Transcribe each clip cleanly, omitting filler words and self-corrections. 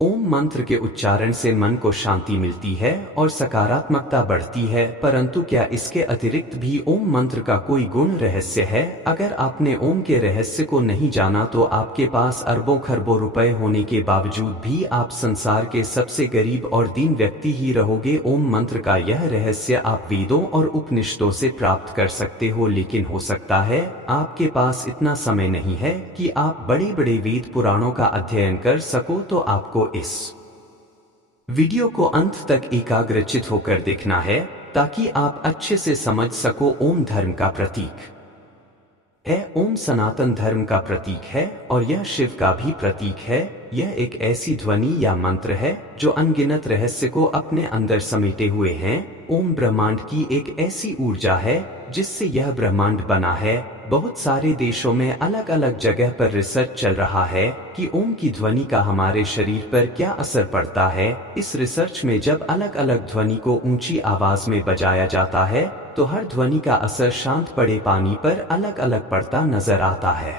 ओम मंत्र के उच्चारण से मन को शांति मिलती है और सकारात्मकता बढ़ती है, परंतु क्या इसके अतिरिक्त भी ओम मंत्र का कोई गुण रहस्य है? अगर आपने ओम के रहस्य को नहीं जाना तो आपके पास अरबों खरबों रुपए होने के बावजूद भी आप संसार के सबसे गरीब और दीन व्यक्ति ही रहोगे। ओम मंत्र का यह रहस्य आप वेदों और उपनिषदों से प्राप्त कर सकते हो, लेकिन हो सकता है आपके पास इतना समय नहीं है कि आप बड़े बड़े वेद पुराणों का अध्ययन कर सको। तो आपको इस वीडियो को अंत तक एकाग्रचित होकर देखना है ताकि आप अच्छे से समझ सको। ओम धर्म का प्रतीक है। ओम सनातन धर्म का प्रतीक है और यह शिव का भी प्रतीक है। यह एक ऐसी ध्वनि या मंत्र है जो अनगिनत रहस्य को अपने अंदर समेटे हुए हैं। ओम ब्रह्मांड की एक ऐसी ऊर्जा है जिससे यह ब्रह्मांड बना है। बहुत सारे देशों में अलग अलग जगह पर रिसर्च चल रहा है कि ओम की ध्वनि का हमारे शरीर पर क्या असर पड़ता है। इस रिसर्च में जब अलग अलग ध्वनि को ऊंची आवाज में बजाया जाता है तो हर ध्वनि का असर शांत पड़े पानी पर अलग अलग पड़ता नजर आता है,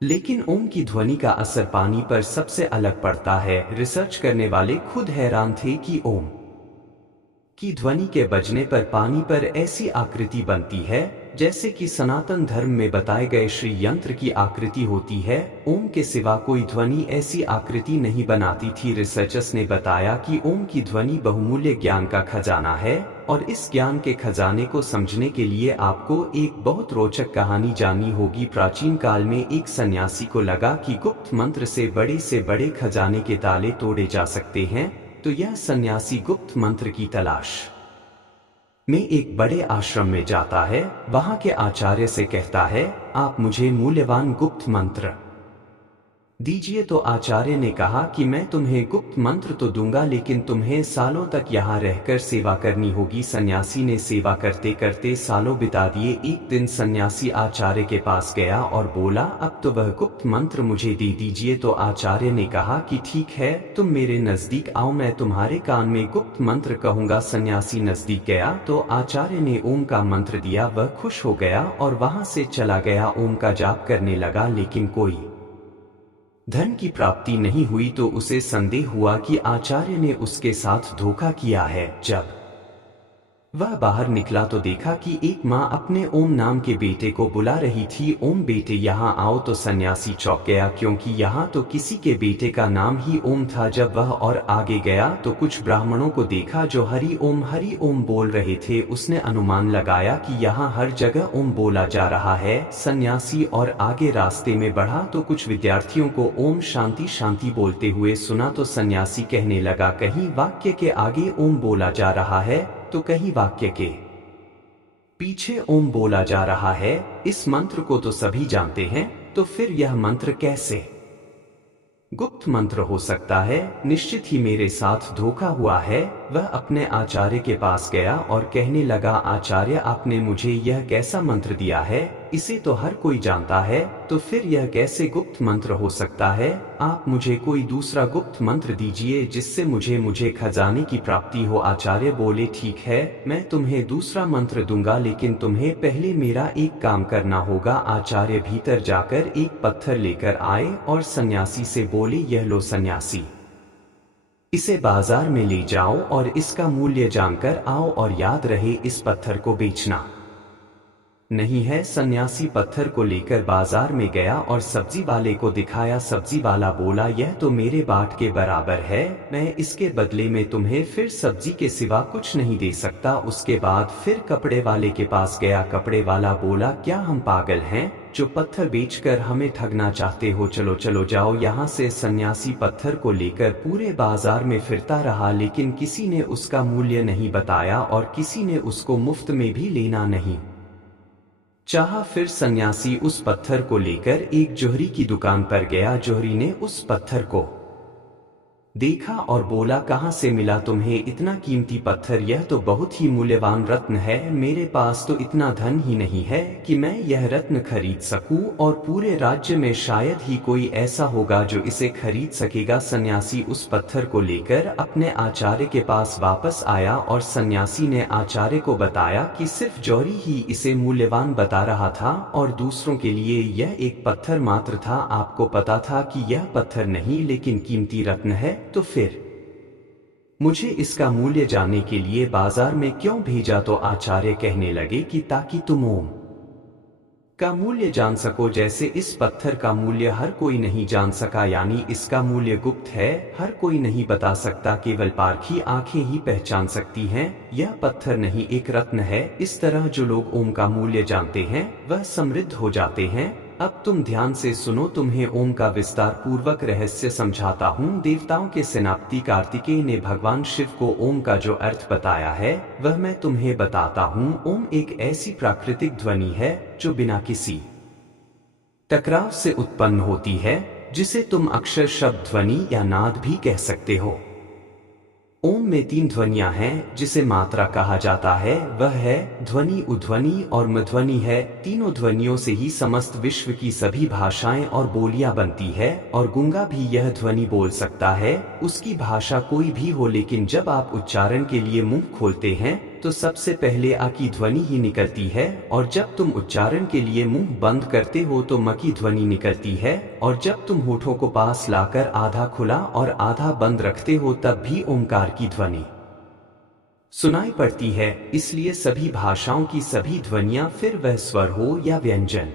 लेकिन ओम की ध्वनि का असर पानी पर सबसे अलग पड़ता है। रिसर्च करने वाले खुद हैरान थे कि ओम की ध्वनि के बजने पर पानी पर ऐसी आकृति बनती है जैसे कि सनातन धर्म में बताए गए श्री यंत्र की आकृति होती है। ओम के सिवा कोई ध्वनि ऐसी आकृति नहीं बनाती थी। रिसर्चर्स ने बताया कि ओम की ध्वनि बहुमूल्य ज्ञान का खजाना है और इस ज्ञान के खजाने को समझने के लिए आपको एक बहुत रोचक कहानी जाननी होगी। प्राचीन काल में एक सन्यासी को लगा कि गुप्त मंत्र से बड़े खजाने के ताले तोड़े जा सकते हैं, तो यह सन्यासी गुप्त मंत्र की तलाश में एक बड़े आश्रम में जाता है। वहां के आचार्य से कहता है, आप मुझे मूल्यवान गुप्त मंत्र दीजिए। तो आचार्य ने कहा कि मैं तुम्हें गुप्त मंत्र तो दूंगा, लेकिन तुम्हें सालों तक यहाँ रहकर सेवा करनी होगी। सन्यासी ने सेवा करते करते सालों बिता दिए। एक दिन सन्यासी आचार्य के पास गया और बोला, अब तो वह गुप्त मंत्र मुझे दे दीजिए। तो आचार्य ने कहा कि ठीक है, तुम मेरे नजदीक आओ, मैं तुम्हारे कान में गुप्त मंत्र कहूंगा। सन्यासी नजदीक गया तो आचार्य ने ओम का मंत्र दिया। वह खुश हो गया और वहां से चला गया। ओम का जाप करने लगा, लेकिन कोई धन की प्राप्ति नहीं हुई। तो उसे संदेह हुआ कि आचार्य ने उसके साथ धोखा किया है। जब वह बाहर निकला तो देखा कि एक माँ अपने ओम नाम के बेटे को बुला रही थी, ओम बेटे यहाँ आओ। तो सन्यासी चौंक गया, क्योंकि यहाँ तो किसी के बेटे का नाम ही ओम था। जब वह और आगे गया तो कुछ ब्राह्मणों को देखा जो हरि ओम बोल रहे थे। उसने अनुमान लगाया कि यहाँ हर जगह ओम बोला जा रहा है। सन्यासी और आगे रास्ते में बढ़ा तो कुछ विद्यार्थियों को ओम शांति शांति बोलते हुए सुना। तो सन्यासी कहने लगा, कहीं वाक्य के आगे ओम बोला जा रहा है तो कहीं वाक्य के पीछे ओम बोला जा रहा है। इस मंत्र को तो सभी जानते हैं, तो फिर यह मंत्र कैसे गुप्त मंत्र हो सकता है? निश्चित ही मेरे साथ धोखा हुआ है। वह अपने आचार्य के पास गया और कहने लगा, आचार्य आपने मुझे यह कैसा मंत्र दिया है? इसे तो हर कोई जानता है, तो फिर यह कैसे गुप्त मंत्र हो सकता है? आप मुझे कोई दूसरा गुप्त मंत्र दीजिए जिससे मुझे खजाने की प्राप्ति हो। आचार्य बोले, ठीक है, मैं तुम्हें दूसरा मंत्र दूंगा, लेकिन तुम्हें पहले मेरा एक काम करना होगा। आचार्य भीतर जाकर एक पत्थर लेकर आए और सन्यासी से बोले, यह लो सन्यासी, इसे बाजार में ले जाओ और इसका मूल्य जानकर आओ, और याद रहे इस पत्थर को बेचना नहीं है। सन्यासी पत्थर को लेकर बाजार में गया और सब्जी वाले को दिखाया। सब्जी वाला बोला, यह तो मेरे बाट के बराबर है, मैं इसके बदले में तुम्हें फिर सब्जी के सिवा कुछ नहीं दे सकता। उसके बाद फिर कपड़े वाले के पास गया। कपड़े वाला बोला, क्या हम पागल हैं जो पत्थर बेचकर हमें ठगना चाहते हो? चलो चलो जाओ यहाँ से। सन्यासी पत्थर को लेकर पूरे बाजार में फिरता रहा, लेकिन किसी ने उसका मूल्य नहीं बताया और किसी ने उसको मुफ्त में भी लेना नहीं चाहा। फिर सन्यासी उस पत्थर को लेकर एक जोहरी की दुकान पर गया। जोहरी ने उस पत्थर को देखा और बोला, कहाँ से मिला तुम्हें इतना कीमती पत्थर? यह तो बहुत ही मूल्यवान रत्न है, मेरे पास तो इतना धन ही नहीं है कि मैं यह रत्न खरीद सकूं, और पूरे राज्य में शायद ही कोई ऐसा होगा जो इसे खरीद सकेगा। सन्यासी उस पत्थर को लेकर अपने आचार्य के पास वापस आया और सन्यासी ने आचार्य को बताया कि सिर्फ जौहरी ही इसे मूल्यवान बता रहा था और दूसरों के लिए यह एक पत्थर मात्र था। आपको पता था कि यह पत्थर नहीं लेकिन कीमती रत्न है, तो फिर मुझे इसका मूल्य जानने के लिए बाजार में क्यों भेजा? तो आचार्य कहने लगे कि ताकि तुम ओम का मूल्य जान सको। जैसे इस पत्थर का मूल्य हर कोई नहीं जान सका, यानी इसका मूल्य गुप्त है, हर कोई नहीं बता सकता, केवल पारखी आंखें ही पहचान सकती हैं। यह पत्थर नहीं, एक रत्न है। इस तरह जो लोग ओम का मूल्य जानते हैं वह समृद्ध हो जाते हैं। अब तुम ध्यान से सुनो, तुम्हें ओम का विस्तार पूर्वक रहस्य समझाता हूँ। देवताओं के सेनापति कार्तिकेय ने भगवान शिव को ओम का जो अर्थ बताया है वह मैं तुम्हें बताता हूँ। ओम एक ऐसी प्राकृतिक ध्वनि है जो बिना किसी टकराव से उत्पन्न होती है, जिसे तुम अक्षर, शब्द, ध्वनि या नाद भी कह सकते हो। ओम में 3 ध्वनियां हैं जिसे मात्रा कहा जाता है, वह है ध्वनि, उध्वनि और मध्वनि है। तीनों ध्वनियों से ही समस्त विश्व की सभी भाषाएं और बोलियां बनती है, और गूंगा भी यह ध्वनि बोल सकता है, उसकी भाषा कोई भी हो। लेकिन जब आप उच्चारण के लिए मुंह खोलते हैं तो सबसे पहले आ की ध्वनि ही निकलती है, और जब तुम उच्चारण के लिए मुंह बंद करते हो तो म की ध्वनि निकलती है, और जब तुम होठों को पास लाकर आधा खुला और आधा बंद रखते हो तब भी ओंकार की ध्वनि सुनाई पड़ती है। इसलिए सभी भाषाओं की सभी ध्वनियां, फिर वह स्वर हो या व्यंजन,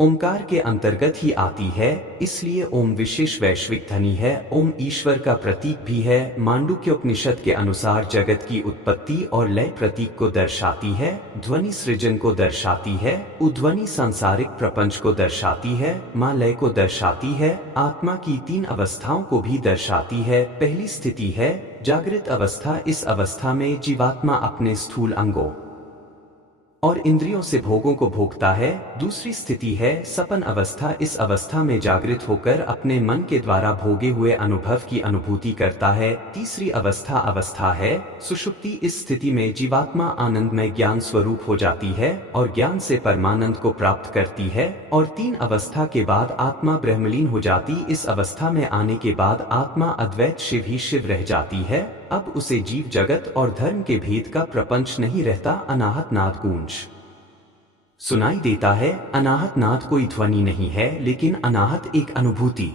ओंकार के अंतर्गत ही आती है। इसलिए ओम विशेष वैश्विक ध्वनि है। ओम ईश्वर का प्रतीक भी है। मांडुक्योपनिषद के अनुसार जगत की उत्पत्ति और लय प्रतीक को दर्शाती है, ध्वनि सृजन को दर्शाती है, उध्वनि सांसारिक प्रपंच को दर्शाती है, मां लय को दर्शाती है, आत्मा की 3 अवस्थाओं को भी दर्शाती है। पहली स्थिति है जागृत अवस्था। इस अवस्था में जीवात्मा अपने स्थूल अंगों और इंद्रियों से भोगों को भोगता है। दूसरी स्थिति है सपन अवस्था। इस अवस्था में जागृत होकर अपने मन के द्वारा भोगे हुए अनुभव की अनुभूति करता है। तीसरी अवस्था है सुषुप्ति। इस स्थिति में जीवात्मा आनंदमय ज्ञान स्वरूप हो जाती है और ज्ञान से परमानंद को प्राप्त करती है। और 3 अवस्था के बाद आत्मा ब्रह्मलीन हो जाती। इस अवस्था में आने के बाद आत्मा अद्वैत शिव ही शिव रह जाती है। अब उसे जीव जगत और धर्म के भेद का प्रपंच नहीं रहता। अनाहत नाद गूंज सुनाई देता है। अनाहत नाद कोई ध्वनि नहीं है, लेकिन अनाहत एक अनुभूति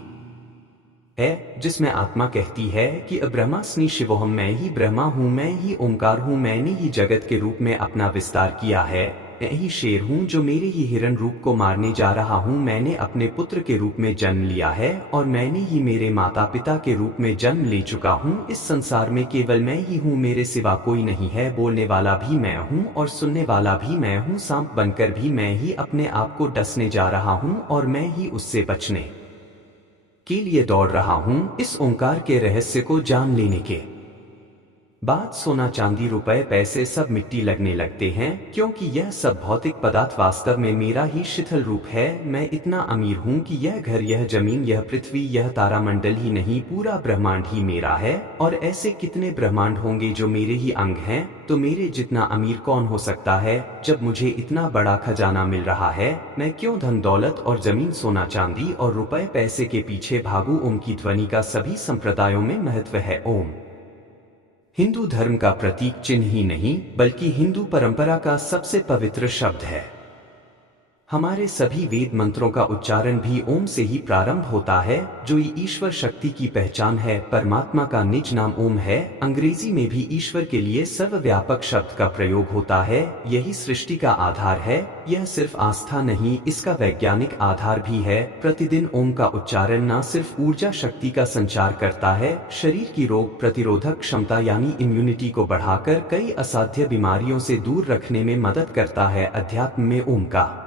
है जिसमें आत्मा कहती है कि ब्रह्मास्मि शिवोहम, मैं ही ब्रह्मा हूँ, मैं ही ओंकार हूँ, मैंने ही जगत के रूप में अपना विस्तार किया है, मैं ही शेर हूँ जो मेरे ही हिरण रूप को मारने जा रहा हूँ, मैंने अपने पुत्र के रूप में जन्म लिया है और मैंने ही मेरे माता पिता के रूप में जन्म ले चुका हूँ। इस संसार में केवल मैं ही हूँ, मेरे सिवा कोई नहीं है। बोलने वाला भी मैं हूँ और सुनने वाला भी मैं हूँ। सांप बनकर भी मैं ही अपने आप को डसने जा रहा हूँ और मैं ही उससे बचने के लिए दौड़ रहा हूँ। इस ओंकार के रहस्य को जान लेने के बाद सोना, चांदी, रुपए, पैसे सब मिट्टी लगने लगते हैं, क्योंकि यह सब भौतिक पदार्थ वास्तव में मेरा ही शिथिल रूप है। मैं इतना अमीर हूँ कि यह घर, यह जमीन, यह पृथ्वी, यह तारामंडल ही नहीं, पूरा ब्रह्मांड ही मेरा है। और ऐसे कितने ब्रह्मांड होंगे जो मेरे ही अंग हैं। तो मेरे जितना अमीर कौन हो सकता है? जब मुझे इतना बड़ा खजाना मिल रहा है, मैं क्यों धन दौलत और जमीन, सोना चांदी और रुपए पैसे के पीछे भागूं? ओम की ध्वनि का सभी संप्रदायों में महत्व है। ओम हिंदू धर्म का प्रतीक चिन्ह ही नहीं, बल्कि हिंदू परंपरा का सबसे पवित्र शब्द है। हमारे सभी वेद मंत्रों का उच्चारण भी ओम से ही प्रारंभ होता है, जो ईश्वर शक्ति की पहचान है। परमात्मा का निज नाम ओम है। अंग्रेजी में भी ईश्वर के लिए सर्वव्यापक शब्द का प्रयोग होता है। यही सृष्टि का आधार है। यह सिर्फ आस्था नहीं, इसका वैज्ञानिक आधार भी है। प्रतिदिन ओम का उच्चारण न सिर्फ ऊर्जा शक्ति का संचार करता है, शरीर की रोग प्रतिरोधक क्षमता यानी इम्यूनिटी को बढ़ाकर कई असाध्य बीमारियों से दूर रखने में मदद करता है। अध्यात्म में ओम का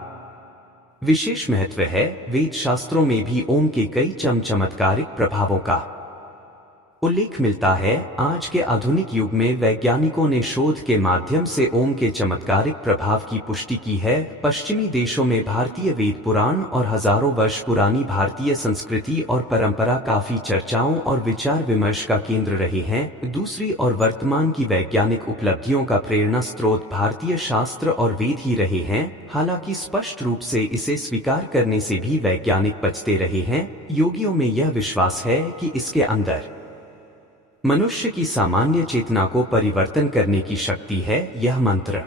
विशेष महत्व है। वेद शास्त्रों में भी ओम के कई चमत्कारिक प्रभावों का उल्लेख मिलता है। आज के आधुनिक युग में वैज्ञानिकों ने शोध के माध्यम से ओम के चमत्कारिक प्रभाव की पुष्टि की है। पश्चिमी देशों में भारतीय वेद पुराण और हजारों वर्ष पुरानी भारतीय संस्कृति और परंपरा काफी चर्चाओं और विचार विमर्श का केंद्र रहे हैं। दूसरी और वर्तमान की वैज्ञानिक उपलब्धियों का प्रेरणा स्रोत भारतीय शास्त्र और वेद ही रहे हैं। हालांकि स्पष्ट रूप से इसे स्वीकार करने से भी वैज्ञानिक बचते रहे हैं। योगियों में यह विश्वास है कि इसके अंदर मनुष्य की सामान्य चेतना को परिवर्तन करने की शक्ति है। यह मंत्र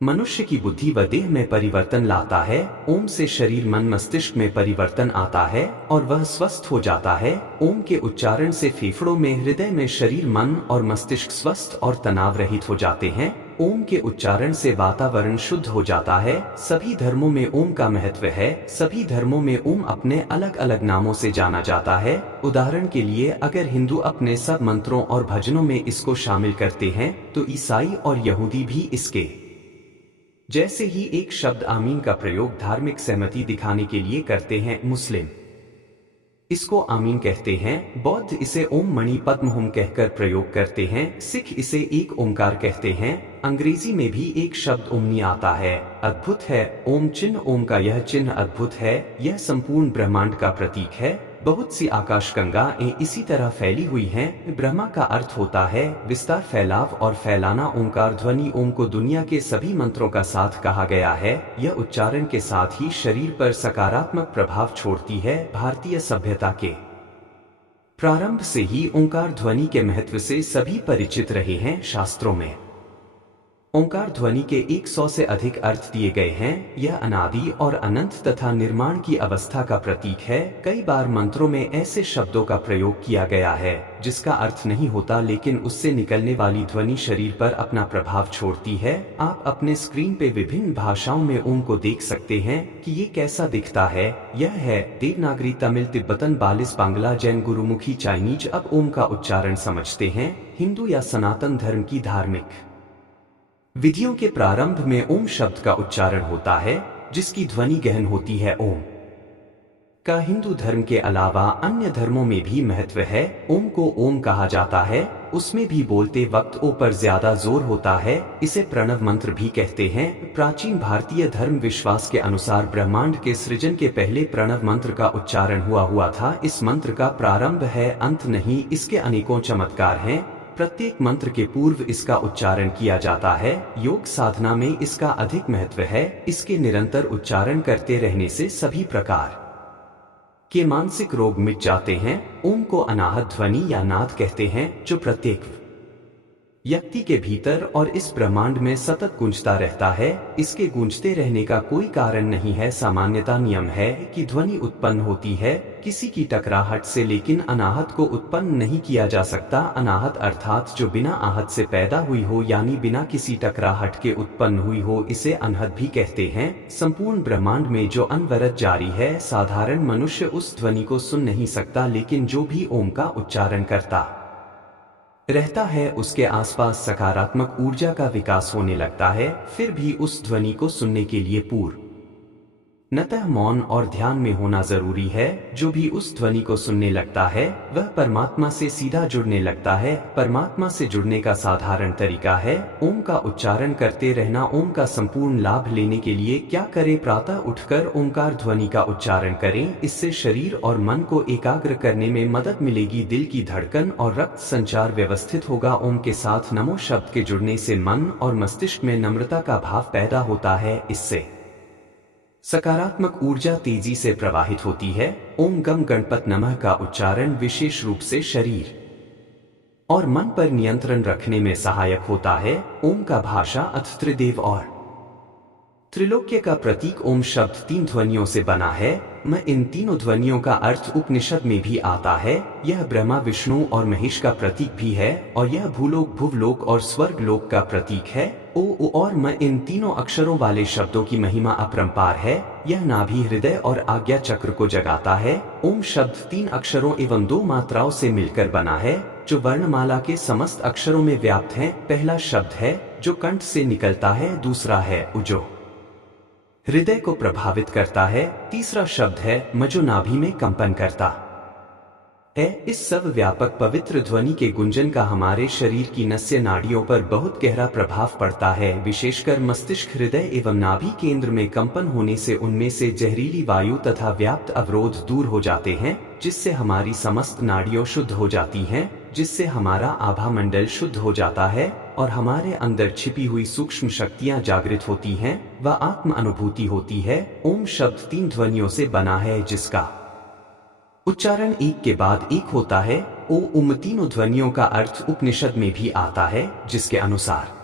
मनुष्य की बुद्धि व देह में परिवर्तन लाता है। ओम से शरीर मन मस्तिष्क में परिवर्तन आता है और वह स्वस्थ हो जाता है। ओम के उच्चारण से फेफड़ों में, हृदय में, शरीर, मन और मस्तिष्क स्वस्थ और तनाव रहित हो जाते हैं। ओम के उच्चारण से वातावरण शुद्ध हो जाता है। सभी धर्मों में ओम का महत्व है। सभी धर्मों में ओम अपने अलग अलग नामों से जाना जाता है। उदाहरण के लिए, अगर हिंदू अपने सब मंत्रों और भजनों में इसको शामिल करते हैं तो ईसाई और यहूदी भी इसके जैसे ही एक शब्द आमीन का प्रयोग धार्मिक सहमति दिखाने के लिए करते हैं। मुस्लिम इसको आमीन कहते हैं। बौद्ध इसे ओम मणि पद्म हुम कहकर प्रयोग करते हैं। सिख इसे एक ओमकार कहते हैं। अंग्रेजी में भी एक शब्द ओमनी आता है। अद्भुत है। ओम चिन्ह, ओम का यह चिन्ह अद्भुत है। यह संपूर्ण ब्रह्मांड का प्रतीक है। बहुत सी आकाशगंगाएं इसी तरह फैली हुई हैं। ब्रह्मा का अर्थ होता है विस्तार, फैलाव और फैलाना। ओंकार ध्वनि ओम को दुनिया के सभी मंत्रों का साथ कहा गया है। यह उच्चारण के साथ ही शरीर पर सकारात्मक प्रभाव छोड़ती है। भारतीय सभ्यता के प्रारंभ से ही ओंकार ध्वनि के महत्व से सभी परिचित रहे हैं। शास्त्रों में ओंकार ध्वनि के 100 से अधिक अर्थ दिए गए हैं। यह अनादि और अनंत तथा निर्माण की अवस्था का प्रतीक है। कई बार मंत्रों में ऐसे शब्दों का प्रयोग किया गया है जिसका अर्थ नहीं होता, लेकिन उससे निकलने वाली ध्वनि शरीर पर अपना प्रभाव छोड़ती है। आप अपने स्क्रीन पे विभिन्न भाषाओं में ओम को देख सकते हैं कि ये कैसा दिखता है। यह है देवनागरी, तमिल, तिब्बतन, बालिस, बांग्ला, जैन, गुरुमुखी, चाइनीज। अब ओम का उच्चारण समझते हैं। हिंदू या सनातन धर्म की धार्मिक विधियों के प्रारंभ में ओम शब्द का उच्चारण होता है जिसकी ध्वनि गहन होती है। ओम का हिंदू धर्म के अलावा अन्य धर्मों में भी महत्व है। ओम को ओम कहा जाता है। उसमें भी बोलते वक्त ओ पर ज्यादा जोर होता है। इसे प्रणव मंत्र भी कहते हैं। प्राचीन भारतीय धर्म विश्वास के अनुसार ब्रह्मांड के सृजन के पहले प्रणव मंत्र का उच्चारण हुआ था। इस मंत्र का प्रारंभ है, अंत नहीं। इसके अनेकों चमत्कार हैं। प्रत्येक मंत्र के पूर्व इसका उच्चारण किया जाता है। योग साधना में इसका अधिक महत्व है। इसके निरंतर उच्चारण करते रहने से सभी प्रकार के मानसिक रोग मिट जाते हैं। ओम को अनाहत ध्वनि या नाद कहते हैं, जो प्रत्येक व्यक्ति के भीतर और इस ब्रह्मांड में सतत गूंजता रहता है। इसके गूंजते रहने का कोई कारण नहीं है। सामान्यता नियम है कि ध्वनि उत्पन्न होती है किसी की टकराहट से, लेकिन अनाहत को उत्पन्न नहीं किया जा सकता। अनाहत अर्थात जो बिना आहत से पैदा हुई हो, यानी बिना किसी टकराहट के उत्पन्न हुई हो, इसे अनहत भी कहते हैं। संपूर्ण ब्रह्मांड में जो अनवरत जारी है, साधारण मनुष्य उस ध्वनि को सुन नहीं सकता, लेकिन जो भी ओम का उच्चारण करता रहता है उसके आसपास सकारात्मक ऊर्जा का विकास होने लगता है। फिर भी उस ध्वनि को सुनने के लिए पूर्णतः मौन और ध्यान में होना जरूरी है। जो भी उस ध्वनि को सुनने लगता है वह परमात्मा से सीधा जुड़ने लगता है। परमात्मा से जुड़ने का साधारण तरीका है ओम का उच्चारण करते रहना। ओम का संपूर्ण लाभ लेने के लिए क्या करें? प्रातः उठकर ओंकार ध्वनि का उच्चारण करें। इससे शरीर और मन को एकाग्र करने में मदद मिलेगी। दिल की धड़कन और रक्त संचार व्यवस्थित होगा। ओम के साथ नमो शब्द के जुड़ने से मन और मस्तिष्क में नम्रता का भाव पैदा होता है। इससे सकारात्मक ऊर्जा तेजी से प्रवाहित होती है। ओम गम गणपत नमः का उच्चारण विशेष रूप से शरीर और मन पर नियंत्रण रखने में सहायक होता है। ओम का भाषा अर्थ त्रिदेव और त्रिलोक्य का प्रतीक। ओम शब्द 3 ध्वनियों से बना है। इन तीनों ध्वनियों का अर्थ उपनिषद में भी आता है। यह ब्रह्मा, विष्णु और महेश का प्रतीक भी है और यह भूलोक, भुवलोक और स्वर्ग लोक का प्रतीक है। ओ और म इन तीनों अक्षरों वाले शब्दों की महिमा अपरंपार है। यह नाभि, हृदय और आज्ञा चक्र को जगाता है। ओम शब्द 3 अक्षरों एवं 2 मात्राओं से मिलकर बना है जो वर्णमाला के समस्त अक्षरों में व्याप्त हैं। पहला शब्द है जो कंठ से निकलता है, दूसरा है उ जो हृदय को प्रभावित करता है, तीसरा शब्द है म जो नाभि में कंपन करता है। इस सब व्यापक पवित्र ध्वनि के गुंजन का हमारे शरीर की नस्य नाड़ियों पर बहुत गहरा प्रभाव पड़ता है, विशेषकर मस्तिष्क, हृदय एवं नाभि केंद्र में कंपन होने से उनमें से जहरीली वायु तथा व्याप्त अवरोध दूर हो जाते हैं, जिससे हमारी समस्त नाड़ियां शुद्ध हो जाती हैं, जिससे हमारा आभा मंडल शुद्ध हो जाता है और हमारे अंदर छिपी हुई सूक्ष्म शक्तियां जागृत होती हैं व आत्म अनुभूति होती है। ओम शब्द 3 ध्वनियों से बना है, जिसका उच्चारण एक के बाद एक होता है। ओम तीनों ध्वनियों का अर्थ उपनिषद में भी आता है, जिसके अनुसार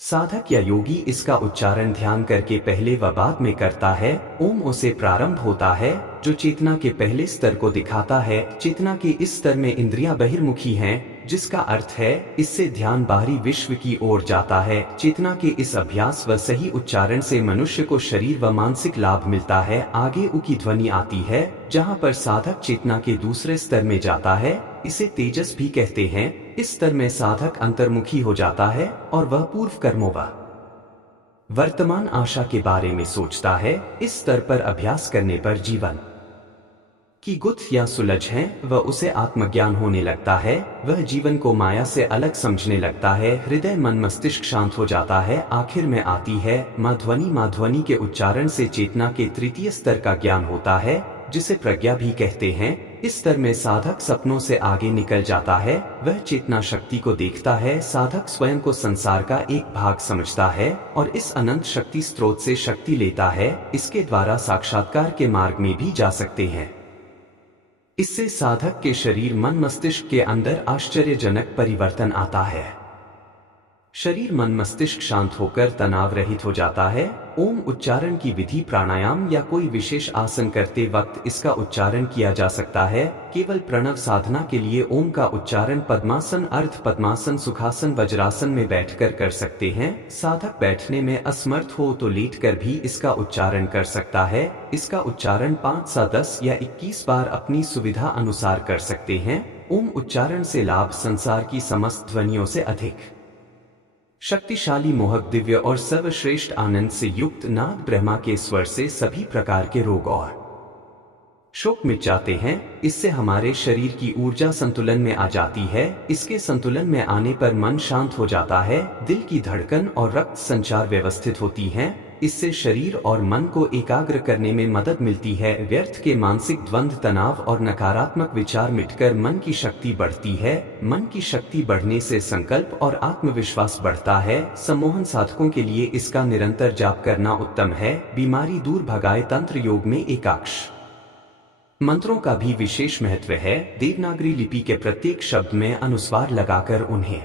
साधक या योगी इसका उच्चारण ध्यान करके पहले व बाद में करता है। ओम उसे प्रारंभ होता है जो चेतना के पहले स्तर को दिखाता है। चेतना के इस स्तर में इंद्रियां बहिर्मुखी हैं, जिसका अर्थ है इससे ध्यान बाहरी विश्व की ओर जाता है। चेतना के इस अभ्यास व सही उच्चारण से मनुष्य को शरीर व मानसिक लाभ मिलता है। आगे उ की ध्वनि आती है, जहाँ पर साधक चेतना के दूसरे स्तर में जाता है, इसे तेजस भी कहते हैं। इस स्तर में साधक अंतर्मुखी हो जाता है और वह पूर्व कर्मों व वर्तमान आशा के बारे में सोचता है। इस स्तर पर अभ्यास करने पर जीवन की गुत्थियां सुलझ हैं व उसे आत्मज्ञान होने लगता है। वह जीवन को माया से अलग समझने लगता है। हृदय मन मस्तिष्क शांत हो जाता है। आखिर में आती है माँ ध्वनि। माँ ध्वनि के उच्चारण से चेतना के तृतीय स्तर का ज्ञान होता है, जिसे प्रज्ञा भी कहते हैं। इस स्तर में साधक सपनों से आगे निकल जाता है। वह चेतना शक्ति को देखता है। साधक स्वयं को संसार का एक भाग समझता है और इस अनंत शक्ति स्रोत से शक्ति लेता है। इसके द्वारा साक्षात्कार के मार्ग में भी जा सकते हैं। इससे साधक के शरीर मन मस्तिष्क के अंदर आश्चर्यजनक परिवर्तन आता है। शरीर मन मस्तिष्क शांत होकर तनाव रहित हो जाता है। ओम उच्चारण की विधि प्राणायाम या कोई विशेष आसन करते वक्त इसका उच्चारण किया जा सकता है। केवल प्रणव साधना के लिए ओम का उच्चारण पद्मासन, अर्ध पद्मासन, सुखासन, वज्रासन में बैठकर कर सकते हैं। साधक बैठने में असमर्थ हो तो लेटकर भी इसका उच्चारण कर सकता है। इसका उच्चारण 5 से 10 या 21 बार अपनी सुविधा अनुसार कर सकते हैं। ओम उच्चारण से लाभ संसार की समस्त ध्वनियों से अधिक शक्तिशाली, मोहक, दिव्य और सर्वश्रेष्ठ आनंद से युक्त नाद ब्रह्मा के स्वर से सभी प्रकार के रोग और शोक मिट जाते हैं। इससे हमारे शरीर की ऊर्जा संतुलन में आ जाती है। इसके संतुलन में आने पर मन शांत हो जाता है। दिल की धड़कन और रक्त संचार व्यवस्थित होती हैं। इससे शरीर और मन को एकाग्र करने में मदद मिलती है। व्यर्थ के मानसिक द्वंद्व, तनाव और नकारात्मक विचार मिटकर मन की शक्ति बढ़ती है। मन की शक्ति बढ़ने से संकल्प और आत्मविश्वास बढ़ता है। सम्मोहन साधकों के लिए इसका निरंतर जाप करना उत्तम है। बीमारी दूर भगाए। तंत्र योग में एकाक्ष मंत्रों का भी विशेष महत्व है। देवनागरी लिपि के प्रत्येक शब्द में अनुस्वार लगाकर उन्हें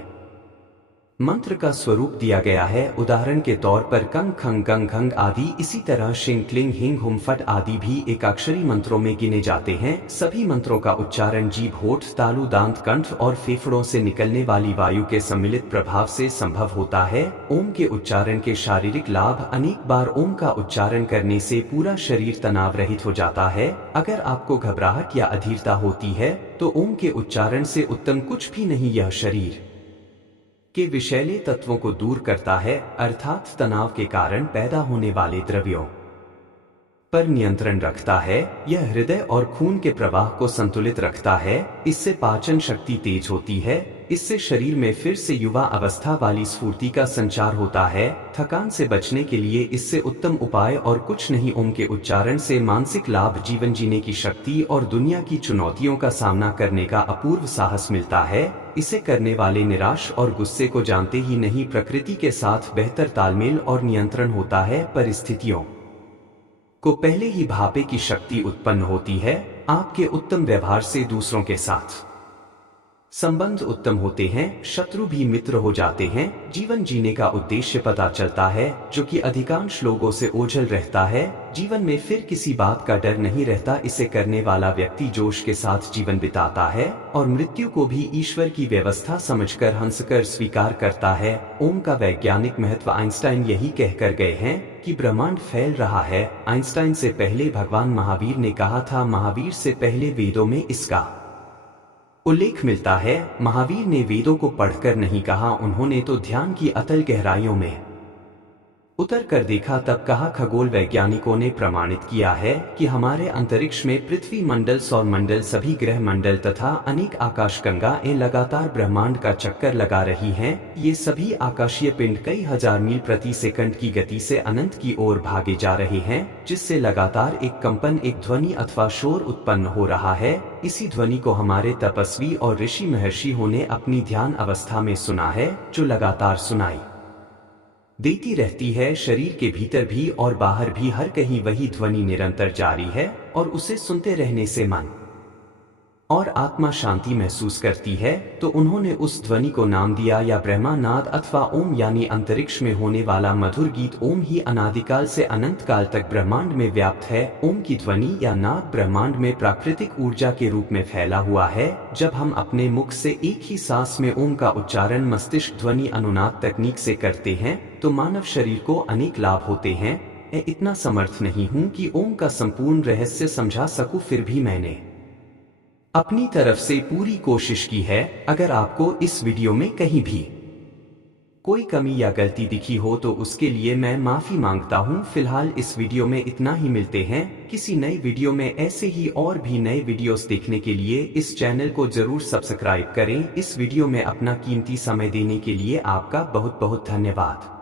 मंत्र का स्वरूप दिया गया है। उदाहरण के तौर पर कंग, खंग, गंग, घंग आदि। इसी तरह शिंग, क्लिंग, हिंग, हुम, फट आदि भी एकाक्षरी मंत्रों में गिने जाते हैं। सभी मंत्रों का उच्चारण जीभ, होठ, तालु, दांत, कंठ और फेफड़ों से निकलने वाली वायु के सम्मिलित प्रभाव से संभव होता है। ओम के उच्चारण के शारीरिक लाभ। अनेक बार ओम का उच्चारण करने से पूरा शरीर तनाव रहित हो जाता है। अगर आपको घबराहट या अधीरता होती है तो ओम के उच्चारण से उत्तम कुछ भी नहीं। यह शरीर के विषैले तत्वों को दूर करता है, अर्थात तनाव के कारण पैदा होने वाले द्रव्यों पर नियंत्रण रखता है। यह हृदय और खून के प्रवाह को संतुलित रखता है। इससे पाचन शक्ति तेज होती है। इससे शरीर में फिर से युवा अवस्था वाली स्फूर्ति का संचार होता है। थकान से बचने के लिए इससे उत्तम उपाय और कुछ नहीं। ओम के उच्चारण से मानसिक लाभ, जीवन जीने की शक्ति और दुनिया की चुनौतियों का सामना करने का अपूर्व साहस मिलता है। इसे करने वाले निराश और गुस्से को जानते ही नहीं। प्रकृति के साथ बेहतर तालमेल और नियंत्रण होता है। परिस्थितियों को पहले ही भापे की शक्ति उत्पन्न होती है। आपके उत्तम व्यवहार से दूसरों के साथ संबंध उत्तम होते हैं। शत्रु भी मित्र हो जाते हैं। जीवन जीने का उद्देश्य पता चलता है, जो कि अधिकांश लोगों से ओझल रहता है। जीवन में फिर किसी बात का डर नहीं रहता। इसे करने वाला व्यक्ति जोश के साथ जीवन बिताता है और मृत्यु को भी ईश्वर की व्यवस्था समझकर हंसकर स्वीकार करता है। ओम का वैज्ञानिक महत्व। आइंस्टाइन यही कहकर गए हैं कि ब्रह्मांड फैल रहा है। आइंस्टाइन से पहले भगवान महावीर ने कहा था। महावीर से पहले वेदों में इसका उल्लेख मिलता है। महावीर ने वेदों को पढ़कर नहीं कहा, उन्होंने तो ध्यान की अतल गहराइयों में उतर कर देखा तब कहा खगोल वैज्ञानिकों ने प्रमाणित किया है कि हमारे अंतरिक्ष में पृथ्वी मंडल, सौर मंडल, सभी ग्रह मंडल तथा अनेक आकाशगंगाएं लगातार ब्रह्मांड का चक्कर लगा रही हैं। ये सभी आकाशीय पिंड कई हजार मील प्रति सेकंड की गति से अनंत की ओर भागे जा रहे हैं, जिससे लगातार एक कंपन, एक ध्वनि अथवा शोर उत्पन्न हो रहा है। इसी ध्वनि को हमारे तपस्वी और ऋषि महर्षियों ने अपनी ध्यान अवस्था में सुना है, जो लगातार सुनाई देती रहती है। शरीर के भीतर भी और बाहर भी हर कहीं वही ध्वनि निरंतर जारी है और उसे सुनते रहने से मन और आत्मा शांति महसूस करती है। तो उन्होंने उस ध्वनि को नाम दिया या ब्रह्मानाद अथवा ओम, यानी अंतरिक्ष में होने वाला मधुर गीत। ओम ही अनादिकाल से अनंत काल तक ब्रह्मांड में व्याप्त है। ओम की ध्वनि या नाद ब्रह्मांड में प्राकृतिक ऊर्जा के रूप में फैला हुआ है। जब हम अपने मुख से एक ही सांस में ओम का उच्चारण मस्तिष्क ध्वनि अनुनाद तकनीक से करते हैं तो मानव शरीर को अनेक लाभ होते हैं। मैं इतना समर्थ नहीं हूँ कि ओम का संपूर्ण रहस्य समझा सकूं, फिर भी मैंने अपनी तरफ से पूरी कोशिश की है। अगर आपको इस वीडियो में कहीं भी कोई कमी या गलती दिखी हो तो उसके लिए मैं माफी मांगता हूं। फिलहाल इस वीडियो में इतना ही। मिलते हैं किसी नई वीडियो में। ऐसे ही और भी नए वीडियोस देखने के लिए इस चैनल को जरूर सब्सक्राइब करें। इस वीडियो में अपना कीमती समय देने के लिए आपका बहुत बहुत धन्यवाद।